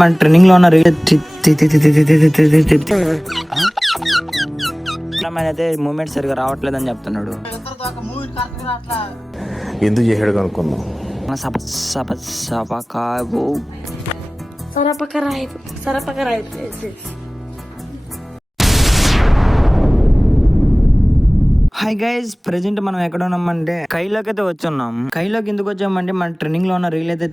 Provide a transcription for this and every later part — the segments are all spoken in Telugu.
మన ట్రెండింగ్ లో ఉన్న అయితే మూమెంట్ సరిగా రావట్లేదని చెప్తున్నాడు. ఎందుకు చేసాడు కనుక్కుందాం. హాయ్ గైస్, ప్రెజెంట్ మనం ఎక్కడ ఉన్నామంటే కైలోకి అయితే వచ్చున్నాం. కైలోకి ఎందుకు వచ్చామంటే మన ట్రెండింగ్ లో ఉన్న రీల్ అయితే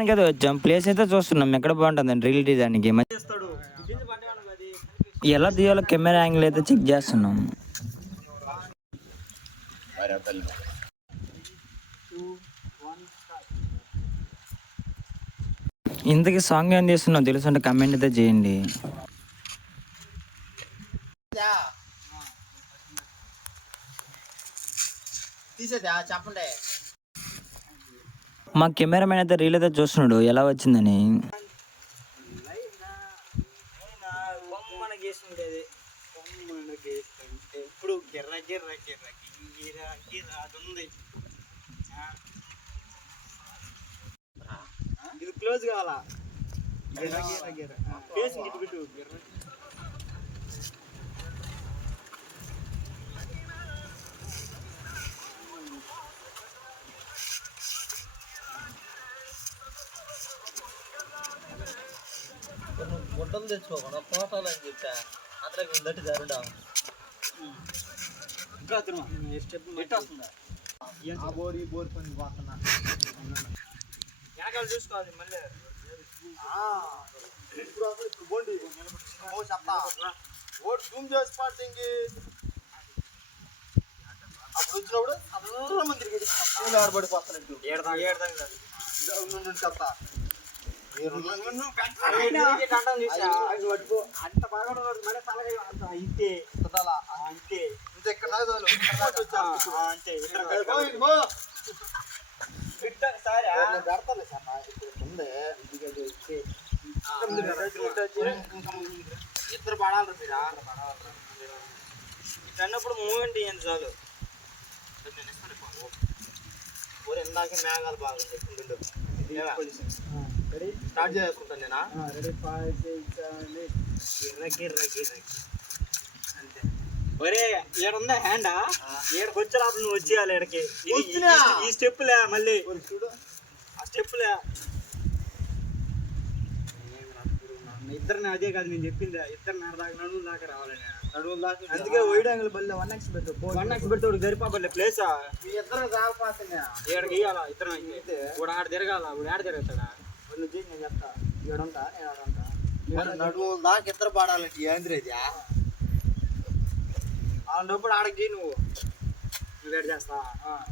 అయితే వచ్చాం. ప్లేస్ అయితే చూస్తున్నాం ఎక్కడ బాగుంటుందండి రీల్ తీయడానికి. ఎలా తీయాలో కెమెరా యాంగిల్ అయితే చెక్ చేస్తున్నాం. ఇంతకీ సాంగ్ ఏం తీస్తున్నావు తెలుసు అంటే కమెంట్ అయితే చేయండి. చెప్పండి. మా కెమెరామెన్ అయితే రీల్ అయితే చూస్తున్నాడు ఎలా వచ్చిందని. ఇప్పుడు గిర్ర గిర్ర గిర్ర గిర్ర గిర్ర అది ఉంది. ఇది క్లోజ్ కావాలా? గిర్ర గిర్ర గిర్ర ఫేస్ ఇటు పెట్టు. గిర్ర గుడ్డలు తెచ్చుకోకుండా ఫోటోలు అని చెప్పా. అట్లా దట్టి జరుడా ఇంకా స్టెప్ ఎట్ వస్తుందా? ఆ బోర్ ఈ బోర్ పని పోతున్నా వెనకాల చూసుకోవాలి. మళ్ళీ ఇప్పుడు బోండి చెప్తా ఓటు జూమ్ చేసి పాటింగ్ అప్పుడు వచ్చినప్పుడు అందరూ మంది ఆడబడిపోతున్నట్టు ఏడదాం చెప్తా. అంత బాగా ఇంతే అంతే ఇంకెక్కడ అంతే పెడతాలే సార్ ఉందే. ఇద్దరు పడాలి మీరా అన్నప్పుడు మూమెంట్ ఇవ్వండి చాలు. నేను ఇస్తాను ఊరు ఇందాక మేఘాలు బాగుంది. స్టార్ట్ చేసుకుంటాను నేను. అంతే. ఒరే ఏడుందా హ్యాండా? ఏడకి వచ్చే లోపల నువ్వు వచ్చేయాలి. ఏడకి ఈ స్టెప్పులే మళ్ళీ చూడు. ఆ స్టెప్పులే ఇద్దరిని అదే కాదు నేను చెప్పింది. ఇద్దరిని దాకా నడువులు దాకా రావాలని. నడువులు దాకా అందుకే వైడ్ యాంగిల్ బల్ల 1x పెట్టు. 1x పెట్టి సరిపోలే ప్లేస్. మీ ఇద్దరు రాకపోతున్నా ఏడకి ఇయ్యాలా? ఇద్దరు అయితే ఇప్పుడు ఆడ తిరగాల. ఇప్పుడు ఆడ తిరుగుతాడా? నువ్వు చేసి నేను చెప్తా. ఏడుంటా నేను ఆడుంటా. నడువులు దాకా ఇద్దరు పాడాలంటే ఏంద్రేది? అలాంటప్పుడు ఆడకి నువ్వు వేడి చేస్తా.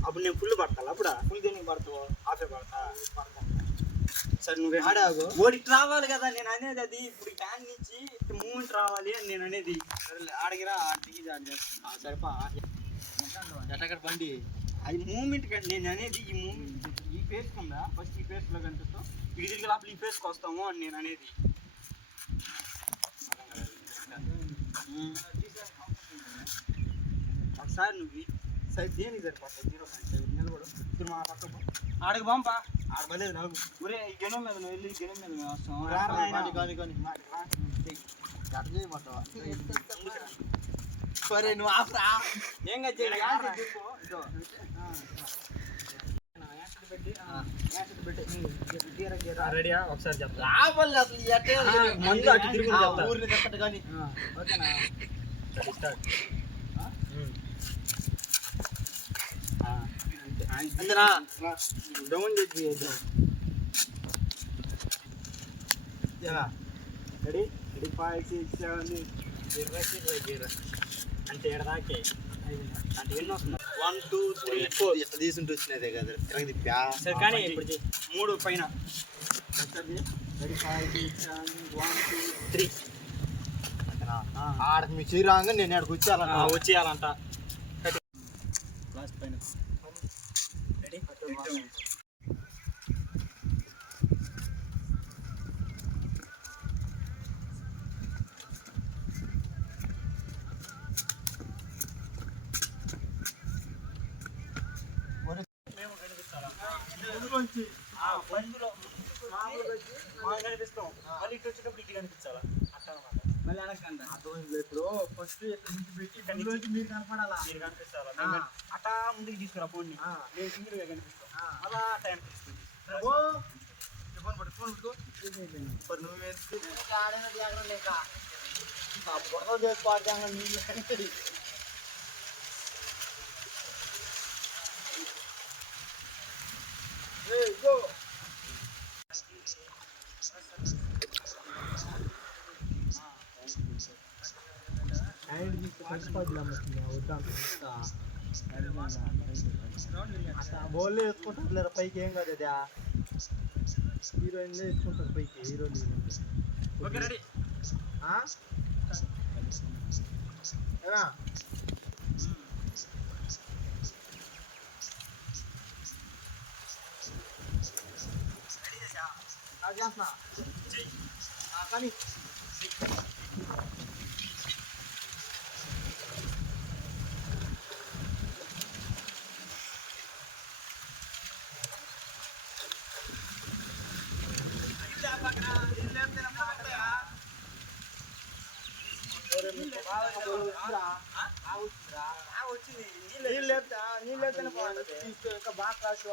అప్పుడు నేను ఫుల్ పడతా. అప్పుడు ఫుల్ దేనికి పడతావు? ఆఫే పడతా. సరే నువ్వు ఆడావు. ఓడికి రావాలి కదా నేను అనేది. అది ఇప్పుడు ఫ్యాన్ నుంచి మూమెంట్ రావాలి అని నేను అనేది. సరే ఆడగిరా ఆడికి ఆడ చేస్తా. సరిపా ఎట్టక్కడ బండి అది మూమెంట్ కంటే నేను అనేది. ఈ మూమెంట్ ఈ ఫేస్ ఉందా ఫస్ట్ ఈ ఫేస్లో కనిపిస్తాం. ఇది తిరిగి లోపల ఈ ఫేస్కి వస్తాము అని నేను అనేది. ఒకసారి నువ్వు సైడ్ దేనికి సరిపోతాయి 0.5 నిలబడు. ఇప్పుడు మా పక్క ఆడకి పంపా. ఆడ పడలేదు నాకు. ఒరే ఈ గెనం మీద నువ్వు వెళ్ళి గెనం మీద మేము వస్తాం. ఎట్ట చేయమంటావా? సరే నువ్వు ఆఫరా ఏం రెడీయా? ఒకసారి చెప్తా. మందు అటు తిరిగి ఊరిని చెప్తాడు కానీ ఓకేనా? స్టార్ట్. అంతేనా? డౌన్ చేసి రెడీ రెడీ 5 6 7 8 అంటే ఎడదాకే అంటే ఎన్ని వస్తుంది? 1 2 3 4 ఇట్లా తీసుకుంటూ వచ్చినదే కదా. సరే కానీ ఇప్పుడు 3 పైన రెడీ 5 6 7 1 2 3 ఆడకి మీ చీరాంగా నేను ఆడికి వచ్చేయాలంట. లాస్ట్ పైన రెడీ మేము కనిపిస్తారా? కనిపిస్తాం మళ్ళీ ఇటు వచ్చేటప్పుడు ఇటు కనిపించాలా అట్లా అనమాట. మళ్ళీ వెనకండి ఇప్పుడు ఫస్ట్ ఇక్కడ నుంచి పెట్టి ఇక్కడ నుంచి మీరు కనపడాలా, మీరు కనిపిస్తారా అట్టా ముందుకు తీసుకురా ఫోన్ నేను సింగిల్గా కనిపిస్తాం అలా టైం తీసుకుంది. ఫోన్ పట్టుకో నువ్వు చేసుకోవాలి నీళ్ళు బోల్లో వేసుకుంటారు పైకి, ఏం కాదు అదే హీరోయిన్లే వేసుకుంటారు పైకి, హీరోయిన్ చేస్తున్నా కానీ నీళ్ళు లేపితేనే బాగుంటుంది. ఇంకా బాగా కాసు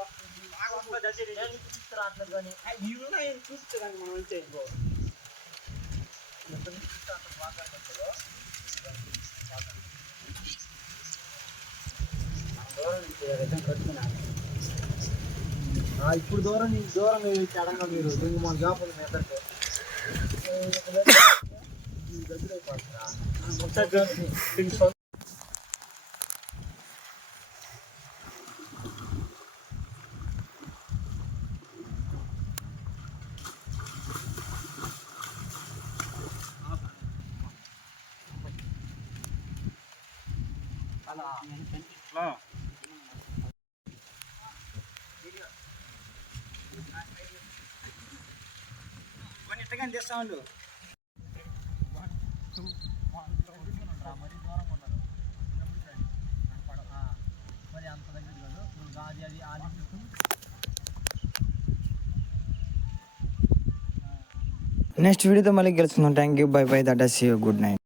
తీసుకురావట్లేదు కానీ నీళ్ళు చూపించడానికి మనం వెళ్తే ఇంకో ఇప్పుడు దూరం దూరంగా అడంగా మీరు మన జాపులు మెదడుకో దగ్గర అయిపోతుందా. కొన్ని ఇట్టగా తెస్తా వాళ్ళు మరి అంత దగ్గర కాదు అది అది అది నెక్స్ట్ వీడియోతో మళ్ళీ గెలుచుకుందాం. Thank you, bye bye, that see you, good night.